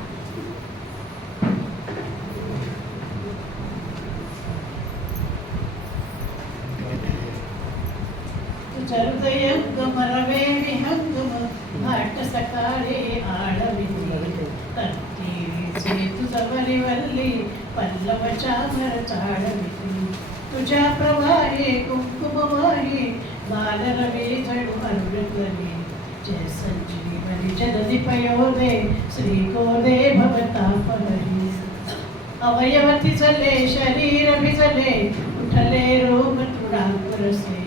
हृदयंगम रवे विहंगम भाट सकाळी आळविली तत्तीचे तुझवरी वल्ली पल्लवच्या भर चाळविली तुझ्या प्रवाही कुंकुमवाही बाल रवी जणू अरुणकली जय संजीवनी जलधि पयोदे श्री गोदे भवतापहरी अवयवती चले शरीर भिजले उठले रोग तुडांकुरसे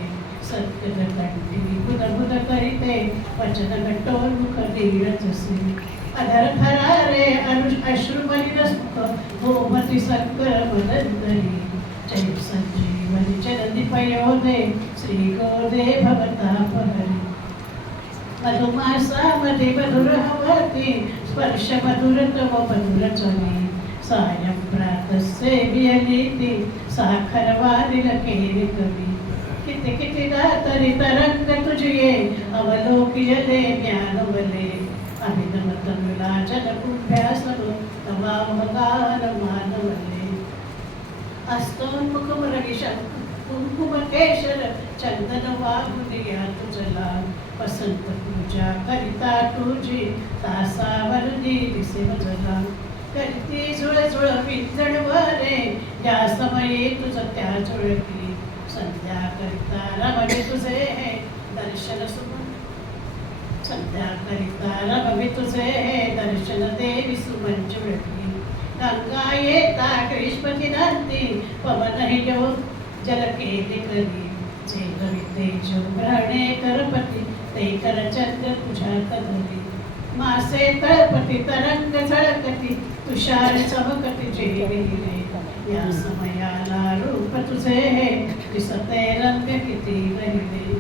सत्यदंडी बुध करीते वचन घटोन्मुख धीरजसे अधर थरारे अश्रुमलिन सुख भोमती संकर मदंतरी जय संजीवनी चरणी पयोदे श्री गोदे भवतापहरी मधुमासामध्ये मधुर हवती स्पर्श मधुर तव मधुर चवी सायं प्रातस्य वियलीती साखर वारिल केली कवी किती कितीदा तरी तरंग तुझिये अवलोकियले ज्ञानवले अभिनव तनुलाचल कुंभ्यासनु तवावगान मानवले अस्तोन्मुखमरविशं कुंकुमकेशर चंदन वाहुनिया तुझला वसंत पूजा करिता तुझी तासावरनी दिसे मजला करती झुळ झुळ विंजण वरे या समयी तुझ त्या झुळकी संध्या करिता रमणे तुझे हे दर्शन सुमन संध्या करिता रमणे तुझे हे दर्शन देवी सुमन झुळकी गंगा येता ग्रीष्मती नंदी पवन हियो जल केले करी जे कविते जो ग्रहणे करपती ते कर चंद्र तुझ्या कदली मासे तळपती तरंग झळकती तुषार चमकती जेविले या समयाला रूप तुझे हे दिसते रंग किती रहिले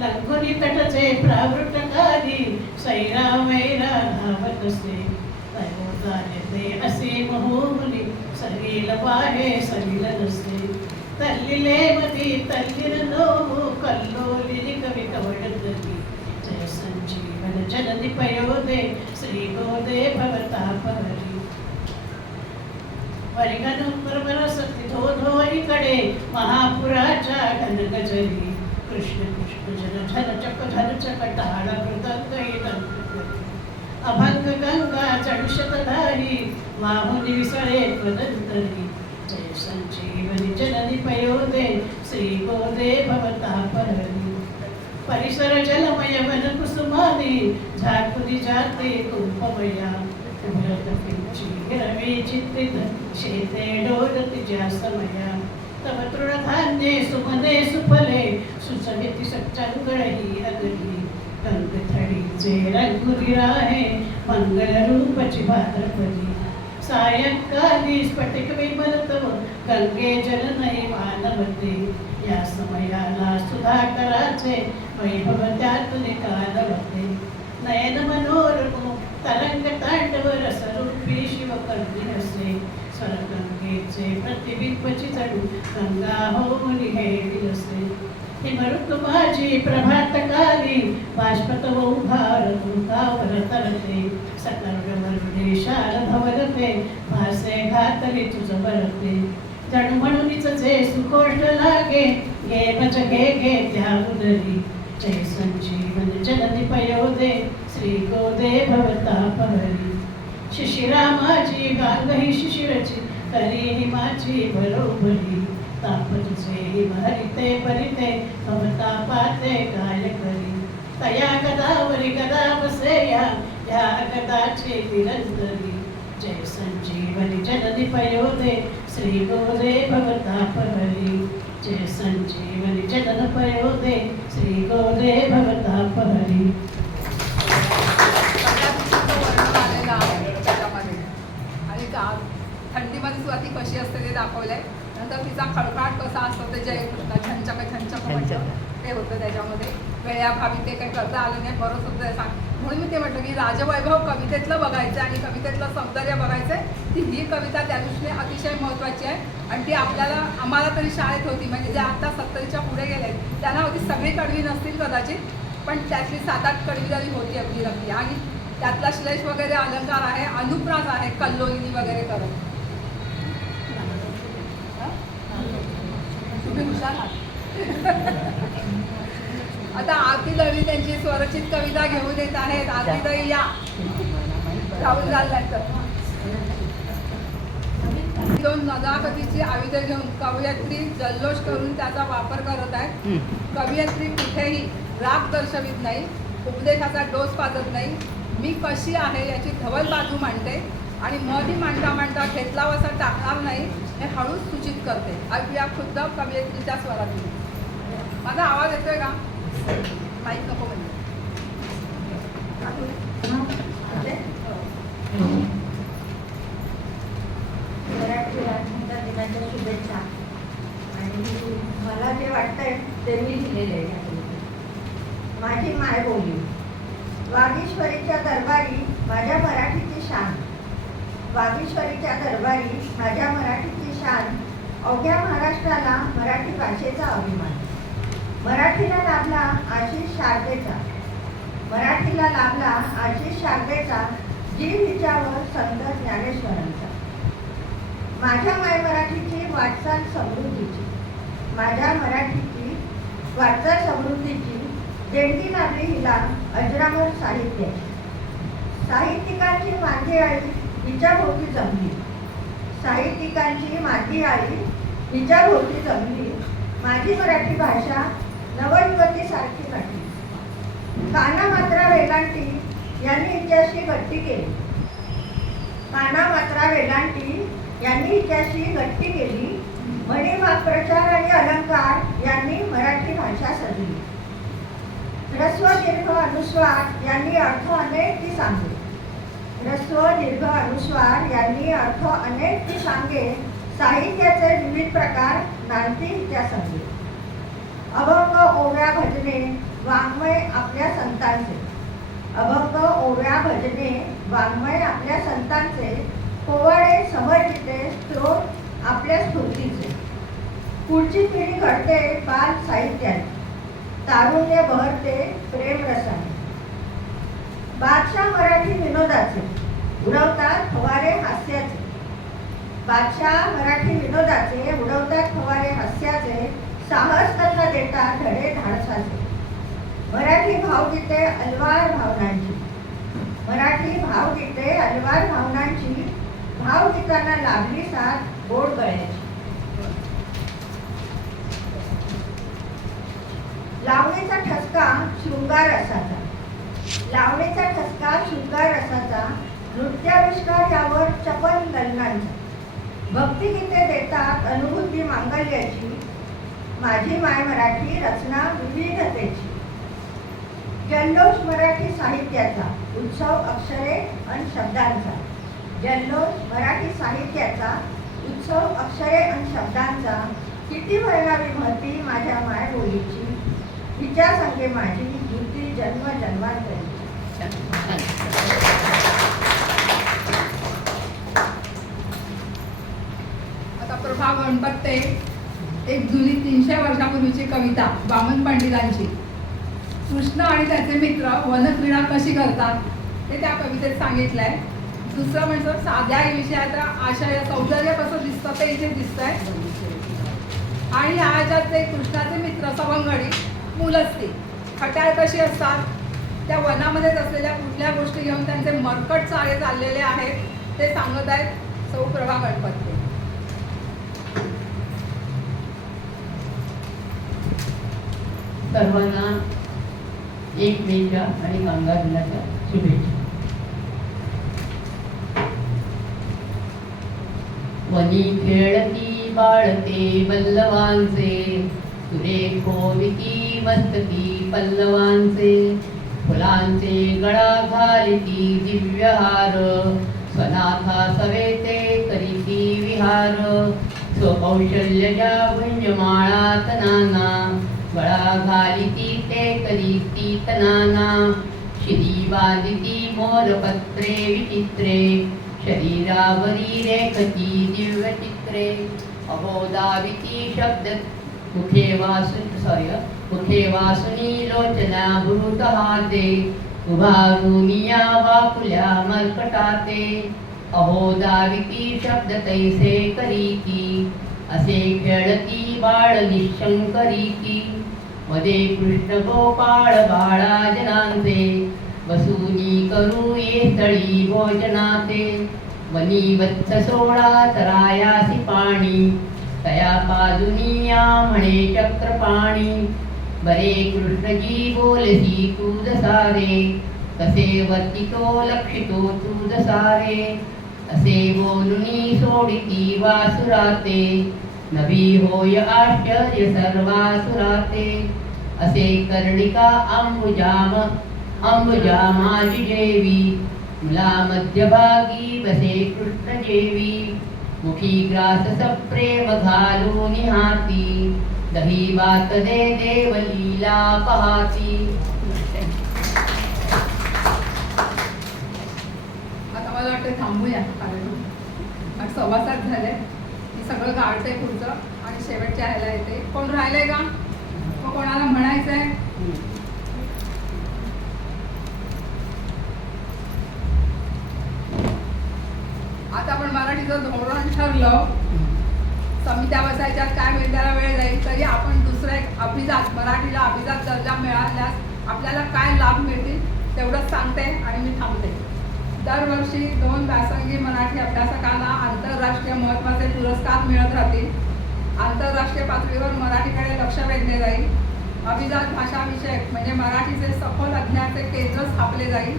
लंगोनी तटचे प्रावृतकारी सैरा वैरा धावत असे तयोदाने असे महोमुनी सलील वाहे सलील नसे तल्लिले मधी तल्लिल नोमू कल्लोलिनी कवी कवडतली जय संजीवन जननी पयोदे श्री गोदे भवतापहरी परिगण परमरसती धो धो इकडे महापुराच्या घनगजरी कृष्ण कृष्ण जन झन चक झन चक टाळ मृदंग अभंग गंगा चढुशतधारी माहुनी विसळे त्वदंतरी जय संजीवनी जननी पयोदे श्री गोदे भवतापहरी परिसर जलमय वन कुसुमानी झाकुनी जाते कुंभमया हिरवे चित्रित शेते डोलत ज्या समया तव तृणधान्ये सुमने सुफले सुचविती सच्चांगळही अगली कंकथडीचे रंगुरी राहे मंगल रूपची भाद्रपदी सायंकाली स्फटिक विमलतव गंगे जननई मानवते या समयाला सुधाकराचे वैभव त्यात निकालवते नयन मनोरम तरंग तांडव रसरूपी शिवकर्णी असे स्वरगंगेचे प्रतिबिंबची जडू गंगा होऊन हेळी असे हिमऋतु माझी प्रभातकाली बाष्पतव उभार तुकावर तरते सकल वरुडे शाल धवलते भासे घातली तुझ बरते जणू म्हणूनच जे सुकोष्ट लागे गे बच घे त्या उदरी जय संजीवन जननी पयोदे श्री गोदे भवतापहरी शिशिरामाची गांगही शिशिरची तरीही माझी बरोबरी तापचे हरिते परिते भवतापाते गाय करी तया गदावरी गदा बसेया या गदाची निरंतरी जय संजीवनी जननी पयोदे श्री गोदे भवतापहरी जय संजीवनी जनन पयोदे श्री गोदे भवतापहरी. वर्णन आलेलं आहे त्याच्यामध्ये आणि थंडीमध्ये सुद्धा ती कशी असते ते दाखवलंय. नंतर तिचा खडखडाट कसा असतो ते जयकृष्ण छंचक छंचक म्हणतं ते होतं त्याच्यामध्ये. वेळाभावी ते काही करता आलं नाही बरंच होतं सांग म्हणून मी ते म्हटलं की राजवैभव कवितेतलं बघायचं आणि कवितेतलं सौंदर्य बघायचं. ती ही कविता त्या दृष्टीने अतिशय महत्त्वाची आहे आणि ती आम्हाला तरी शाळेत होती. म्हणजे जे आता 70च्या पुढे गेले त्यांना होती. सगळी कडवी नसतील कदाचित पण त्यातली 7-8 कडवी तरी होती अगदी नक्की. आणि त्यातला श्लेष वगैरे अलंकार आहे अनुप्रास आहे कल्लोलिनी वगैरे करत. तुम्ही हुशार आहात. आता आरतीदळी त्यांची स्वरचित कविता घेऊन येत आहेत. आरतीदळी या राहुल झाल्यानंतर 2 नजाकतीची आयुधे घेऊन कवयित्री जल्लोष करून त्याचा वापर करत आहे. कवयित्री कुठेही राग दर्शवित नाही, उपदेशाचा डोस पाजत नाही. मी कशी आहे याची धवल बाजू मांडते आणि मधी मांडता मांडता घेतलावसा टाकणार नाही हे हळूच सूचित करते. ऐकूया खुद्द कवयित्रीच्या स्वरातून. माझा आवाज येतोय का? माहीत नको म्हणजे मराठी राज्यघटना दिनाच्या शुभेच्छा. आणि मला जे वाटतंय ते मी लिहिलेलं आहे. माझी मायबोली. वागीश्वरीच्या दरबारी माझ्या मराठीची शान. वागीश्वरीच्या दरबारी माझ्या मराठीची शान. अवघ्या महाराष्ट्राला मराठी भाषेचा अभिमान. मराठीला लाभला आशिष शारदेचा. मराठीला लाभला आशिष शारदेचा. जीव हिच्यावर संत ज्ञानेश्वरांचा. माझ्या माय मराठीची वाटचाल समृद्धीची. माझ्या मराठीची वाटचाल समृद्धीची देणगी लाभली हिला अजरामर साहित्याची. साहित्यिकांची माझी आई हिच्या भोवती जमली. साहित्यिकांची माझी आई हिच्या भोवती जमली. माझी मराठी भाषा नवयुवतीसारखी नटली. काना मात्रा वेलांटी यांनी हिच्याशी गट्टी केली. काना मात्रा वेलांटी यांनी हिच्याशी गट्टी केली. म्हणी वाक्प्रचार आणि अलंकार यांनी मराठी भाषा सजली. ह्रस्व दीर्घ अनुस्वार यांनी अर्थ अनेक ती सांगे. ह्रस्व दीर्घ अनुस्वार यांनी अर्थ अनेक ती सांगे. साहित्याचे विविध प्रकार नांदती त्या संगे. अभंग ओव्या भजने वाङ्मय आपल्या संतांचे. अभंग ओव्या भजने वाङ्मय आपल्या संतांचे. पोवाडे समर्जिते स्त्रोत आपल्या स्फूर्तीचे. पुढची पिढी घडते बाल साहित्याने. तारुण्य बहरते प्रेमरसाने. बादशाह मराठी विनोदाचे उडवतात फवारे हास्याचे. बादशाह मराठी विनोदाचे उडवतात फवारे हास्याचे. साहस कथा देतात धडे धाडसाचे. मराठी भावगीते अलवार भावनांची. मराठी भावगीते अलवार भावनांची. भावगीतांना लाभली साथ गोड गळ्याची. लावणीचा ठसका शृंगार रसाचा. लावणीचा ठसका शृंगार रसाचा. नृत्याविष्कार यावर चपल लग्नांचा. भक्तिगीते देतात अनुभूती मांगल्याची. माझी माय मराठी रचना विविधतेची. जल्लोष मराठी साहित्याचा, उत्सव अक्षरे अन शब्दांचा. जल्लोष मराठी साहित्याचा, उत्सव अक्षरे अन शब्दांचा. किती वर्णावी महती माझ्या मायबोलीची. हिच्या संगे माझी युती जन्म जन्मांतरी. आता प्रभा गणपते एक जुनी 300 वर्षापूर्वीची कविता वामन पंडितांची. कृष्ण आणि त्याचे मित्र वनक्रीडा कशी करतात ते त्या कवितेत सांगितलंय. दुसरं म्हणजे साध्या विषयाचा आशय सौंदर्य कसं दिसतं ते इथे दिसतंय. आणि ह्याच्यात ते कृष्णाचे मित्र सवंगडी मुलंच खट्याळ कशी असतात. त्या वनामध्येच असलेल्या कुठल्या गोष्टी घेऊन त्यांचे मरकट चाळे चाललेले आहेत ते सांगत आहेत सौ प्रभा गणपते. सर्वांना एक मेच्या आणि कामगार दिनाच्या शुभेच्छा. वनी खेळती बाळते बल्लवांचे. तुरे खोविती मस्तकी पल्लवांचे. फुलांचे गळा घालिती दिव्यहार. स्वनाथा सवेते करीती विहार. स्वकौशल्यजा भुंजमाळात नाना. गळा घालिती ते करीती तनाना. शिरी बांधिती मोरपत्रे विचित्रे. शरीरावरी रेखती दिव्यचित्रे. अबोधाविती शब्द मुखे वासुनी लोचना भूतहाते. उभारुनिया वाकुल्या मर्कटाते. अहोदाविती शब्द तैसे करीती. असे खेळती बाळ निशंकरीती. मध्ये कृष्ण गोपाळ बाळा जनांचे. वसुनी करू ये स्थळी भोजनाते. वनी वत्स सोळा तरायासी पाणी. तया पाजुनिया म्हणे चक्रपाणी. बरे कृष्णजी बोलसी तूज सारे. कसे वर्तितो लक्षितो तूज सारे. असे बोलुनी सोडिती वासुराते. नभी होय आश्चर्य सर्वासुराते. असे कर्णिका अंबुजामाजी जेवी. मुला मध्यभागी बसे कृष्ण जेवी. मुखी ग्रास सप्रेम घालून हाती. दही बात दे देवलीला पहाती. आता मला वाटतं थांबूया कारण 7:15 झाले. मी सगळं गाळते पुढचं आणि शेवटच्या ह्याला येते. कोण राहिलंय का मग कोणाला म्हणायचंय. आता आपण मराठीचं धोरण ठरलं. समित्या बसायच्यात काय होईल त्याला वेळ जाईल. तरी आपण दुसरं एक अभिजात मराठीला अभिजात दर्जा मिळाल्यास आपल्याला काय लाभ मिळतील तेवढंच सांगते आणि मी थांबते. दरवर्षी 2 व्यासंगी मराठी अभ्यासकांना आंतरराष्ट्रीय महत्त्वाचे पुरस्कार मिळत राहतील. आंतरराष्ट्रीय पातळीवर मराठीकडे लक्ष वेधले जाईल. अभिजात भाषा विषयक म्हणजे मराठीचे सखोल अज्ञानाचे केंद्र स्थापले जाईल.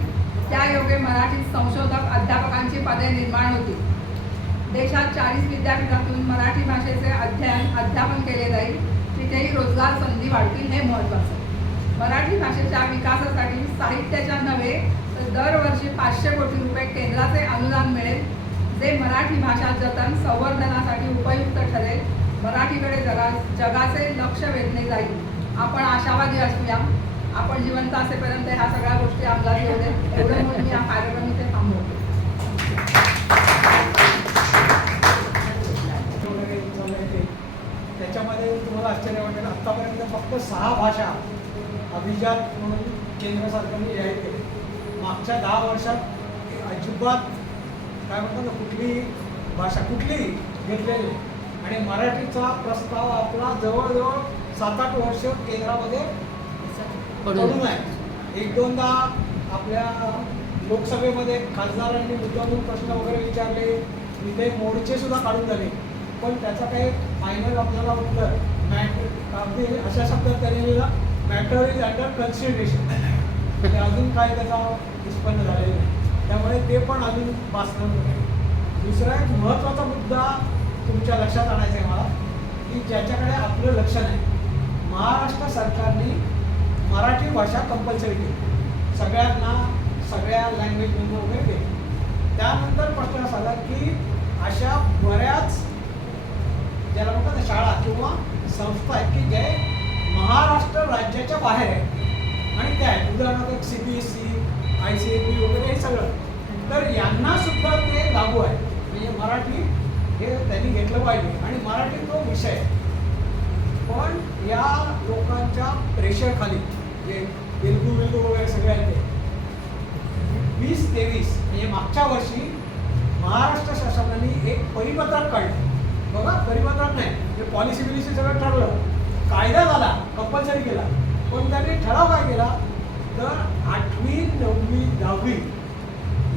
त्यायोगे मराठीत संशोधक अध्यापकांची पदे निर्माण होतील. देशात 40 विद्यापीठातून मराठी भाषेचे अध्यापन केले जाईल. तिथेही रोजगार संधी वाढतील हे महत्त्वाचं. मराठी भाषेच्या विकासासाठी साहित्याच्या नव्हे तर दरवर्षी 500 कोटी रुपये केंद्राचे अनुदान मिळेल. जे मराठी भाषा जतन संवर्धनासाठी उपयुक्त ठरेल. मराठीकडे जगाचे लक्ष वेधले जाईल. आपण आशावादी असूया. आपण जिवंत असेपर्यंत ह्या सगळ्या गोष्टी अंमलात येऊ दे एवढं म्हणून मी हा कार्यक्रम इथे थांबवते. त्याच्यामध्ये तुम्हाला आश्चर्य वाटेल आत्तापर्यंत फक्त 6 भाषा अभिजात म्हणून केंद्र सरकारने जाहीर केले. मागच्या 10 वर्षात अजिबात काय म्हणतात ना कुठली भाषा कुठलीही घेतलेली. आणि मराठीचा प्रस्ताव आपला जवळजवळ 7-8 वर्ष केंद्रामध्ये पडून आहे. 1-2दा आपल्या लोकसभेमध्ये खासदारांनी मुद्दामून प्रश्न वगैरे विचारले. इथे मोर्चे सुद्धा काढून झाले. पण त्याचा काही फायनल आपल्याला उत्तर अगदी अशा शब्दात त्यांनी लिहिलं मॅटर इज अंडर कन्सिडरेशन. अजून काय त्याचा निष्पन्न झालेलं नाही. त्यामुळे ते पण अजून वाचणार नाही. दुसरा एक महत्त्वाचा मुद्दा तुमच्या लक्षात आणायचा आहे मला, की ज्याच्याकडे आपलं लक्ष नाही. महाराष्ट्र सरकारने मराठी भाषा कंपल्सरी केली सगळ्यांना, सगळ्या लँग्वेजमधून वगैरे केली. त्यानंतर प्रश्न असा आला की अशा बऱ्याच ज्याला म्हणतात ना शाळा किंवा संस्था आहेत की जे महाराष्ट्र राज्याच्या बाहेर आहेत आणि त्या आहेत, उदाहरणार्थ CBSE, ICSE वगैरे हे सगळं. तर यांना सुद्धा ते लागू आहे. म्हणजे मराठी हे त्यांनी घेतलं पाहिजे आणि मराठी तो विषय आहे. पण या लोकांच्या प्रेशरखाली जे तेलगू वगैरे सगळे आहेत ते 2023 म्हणजे मागच्या वर्षी महाराष्ट्र शासनाने एक परिपत्रक काढलं. बघा, परिपत्रक नाही, हे पॉलिसी बिलिसी सगळं ठरलं, कायदा झाला, कंपल्सरी केला. पण त्यांनी ठराव काय केला तर 8वी, 9वी, 10वी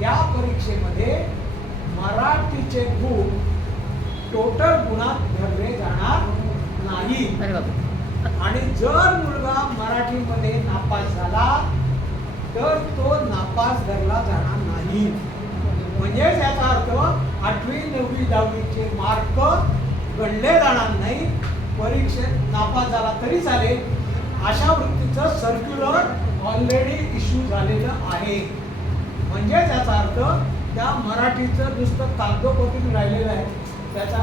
या परीक्षेमध्ये मराठीचे गुण टोटल गुणात धरले जाणार नाही. आणि जर मुलगा मराठीमध्ये नापास झाला तर तो नापास धरला जाणार नाही. म्हणजेच याचा अर्थ 8वी, 9वी, 10वीचे मार्क गणले जाणार नाही. परीक्षेत नापास झाला तरी चालेल अशा वृत्तीचं सर्क्युलर ऑलरेडी इश्यू झालेलं आहे. म्हणजेच याचा अर्थ त्या मराठीचं नुसतं कागदोपत्री राहिलेलं आहे. त्याचा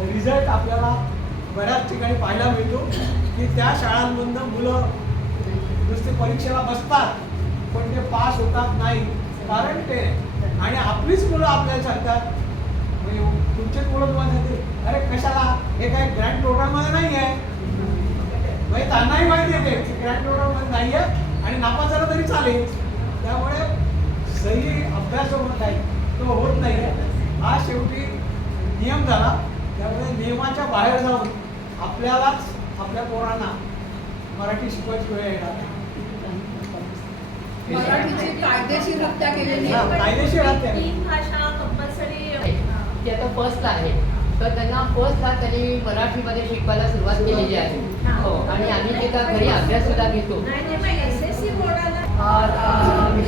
रिझल्ट आपल्याला बऱ्याच ठिकाणी पाहायला मिळतो की त्या शाळांमधनं मुलं नुसते परीक्षेला बसतात पण ते पास होतात नाही. कारण ते आणि आपलीच मुलं आपल्याला सांगतात, म्हणजे तुमचेच मुलं तुम्हाला सांगते, अरे कशाला, हे काय ग्रँड टोटलमध्ये नाही आहे. म्हणजे त्यांनाही माहिती आहे ते ग्रँड टोटलमध्ये नाही आहे आणि नापास झाला तरी चालेल. त्यामुळे सही अभ्यास होत आहे तो होत नाही आहे. हा शेवटी नियम झाला. त्यामुळे नियमाच्या बाहेर जाऊन आपल्यालाच आपल्या पोरांना मराठी शिकवायची वेळ येणार. मराठीची कायदेशीर हत्या केलेली आहे. कायदेशीर हत्या. तीन भाषा कंपल्सरी ते आता फर्स्टला आहे, तर त्यांना फर्स्टला त्यांनी मराठीमध्ये शिकवायला सुरुवात केलेली आहे. हो, आणि आम्ही तिथं घरी अभ्यास सुद्धा घेतो. SSC बोर्डाला दान